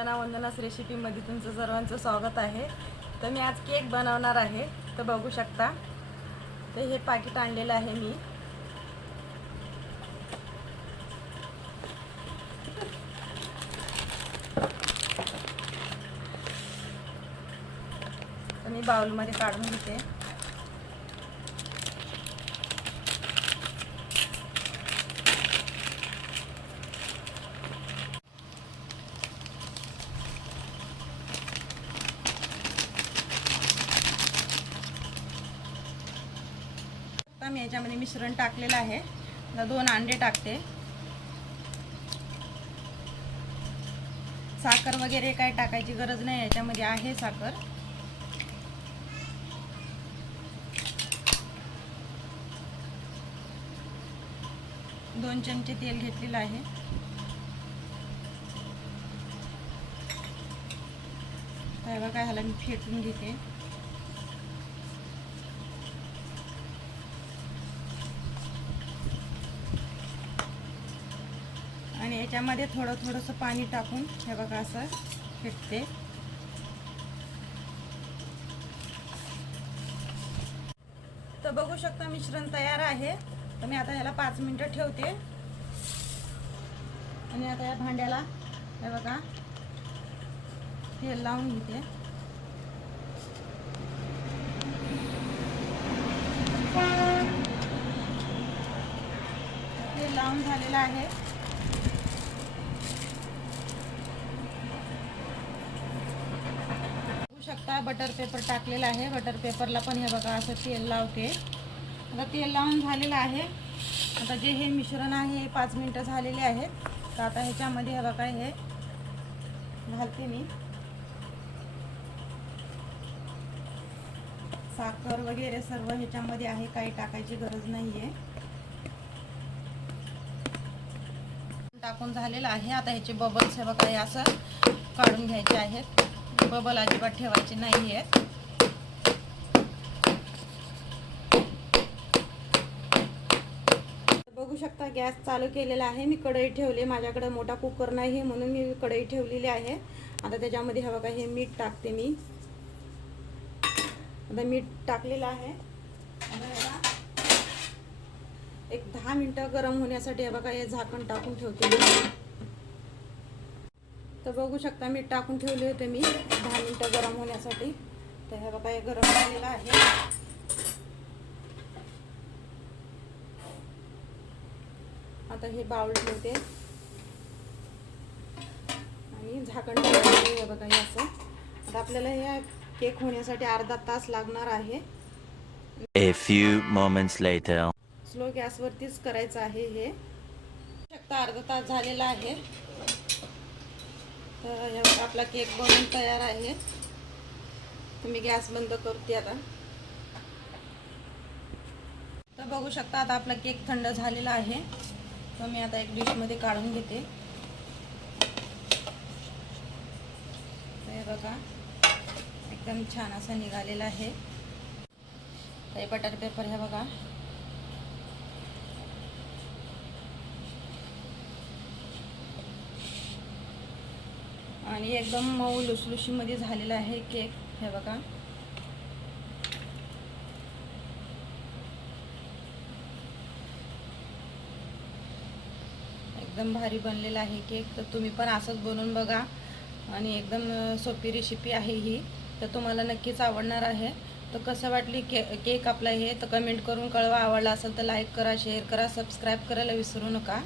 वंदनास रेसिपीमध्ये तुमचं सर्वांचं स्वागत आहे। तर मी आज केक बनवणार आहे। तर बघू शकता, तर हे पाकिट आणलेलं आहे मी। तर मी बाउलमध्ये काढून घेते। मी याच्यामध्ये मिश्रण टाकलेलं आहे। 2 अंडे टाकते। साखर वगैरे काय टाकायची गरज नाही, याच्यामध्ये आहे साखर। दोन चमचे तेल घेतलेलं आहे। तर बघा, ह्याला मी फेटून घेते। आणि याच्यामध्ये थोडंसं पाणी टाकून हे बघा असं फेटते। तर बघू शकता, मिश्रण तयार आहे। तर मी आता याला 5 मिनिटं ठेवते। आणि आता या भांड्याला हे बघा तेल लावून घेते। तेल लावून झालेलं आहे। शकता बटर पेपर टाकलेला आहे। बटर पेपरला पण हे बघा असं तेल लावते। आता तेल लावून झालेलं आहे। आता जे हे मिश्रण आहे 5 मिनिटं झालेले आहेत। तर आता ह्याच्यामध्ये हे बघा हे घालते मी। साखर वगैरे सर्व ह्याच्यामध्ये आहे, काही टाकायची गरज नाहीये। टाकून झालेलं आहे। आता ह्याचे बबल्स हे बघा हे असं काढून घ्यायचे आहेत। बबल अजिबात ठेवायचे नाही आहेत। बघू शकता, गॅस चालू केलेला आहे। मी कढई ठेवली, माझ्याकडे मोठा कुकर नाही म्हणून मी कढई ठेवलेली आहे। आता त्याच्यामध्ये हे बघा हे मीठ टाकते मी। आता मीठ टाकलेलं आहे। एक 10 मिनिटं गरम होण्यासाठी हे बघा हे झाकण टाकून ठेवते मी। तर बघू शकता, मीठ टाकून ठेवले होते मी 10 मिनिटं गरम होण्यासाठी। तर हे बघा हे गरम झालेलं आहे। आता हे बाउल ठेवते आणि झाकण ठेवते। हे बघा हे असं। आता आपल्याला हे केक होण्यासाठी अर्धा तास लागणार आहे। A few moments later. Slow गॅसवरतीच करायचं आहे हे। शकता अर्धा तास झालेला आहे। तर हे बघा आपला केक बनून तयार आहे। तुम्ही गॅस बंद करते आता। तर बघू शकता, आता आपला केक थंड झालेला आहे। तर मी आता एक डिशमध्ये काढून घेते। हे बघा एकदम छान असं निघालेला आहे। हे बटर पेपर हे बघा आणि एकदम मऊ लुसलुशीमध्ये झालेला आहे केक। हे बघा एकदम भारी बनलेला आहे केक। तर तुम्ही पण असंच बनवून बघा आणि एकदम सोपी रेसिपी आहे ही। तर तुम्हाला नक्कीच आवडणार आहे। तर कसं वाटली केक आपला हे तर कमेंट करून कळवा। आवडला असेल तर लाईक करा, शेअर करा, सबस्क्राईब करायला विसरू नका।